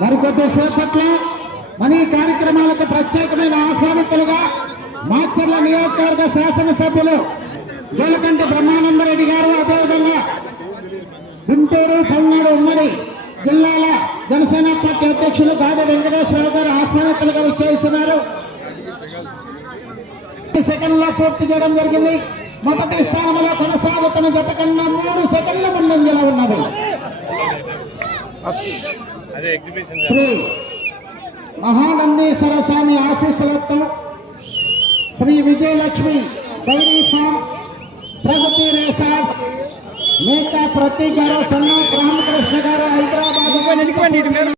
మరికొద్దిసేపట్లో మన ఈ కార్యక్రమాలకు ప్రత్యేకమైన ఆహ్వానితులుగా మాచర్ల నియోజకవర్గ శాసనసభ్యులు జోలకంటి బ్రహ్మానందరెడ్డి గారు, అదేవిధంగా గుంటూరు పల్నాడు ఉమ్మడి జిల్లాల జనసేన పార్టీ అధ్యక్షులు గాది వెంకటేశ్వరరావు గారు ఆహ్వానితులుగా విచ్చేస్తున్నారు. సెకండ్లో పూర్తి చేయడం జరిగింది. మొదటి స్థానంలో కొనసాగుతున్న జత కన్నా 3 సెకండ్ల ముందంజలో ఉన్నది. శ్రీ మహానందీశ్వర స్వామి ఆశీస్సులతో శ్రీ విజయలక్ష్మి డైరీ ఫార్మ్, ప్రగతి రిసార్ట్స్, మేకా ప్రతి గారు, సన్నా రామకృష్ణ గారు, హైదరాబాద్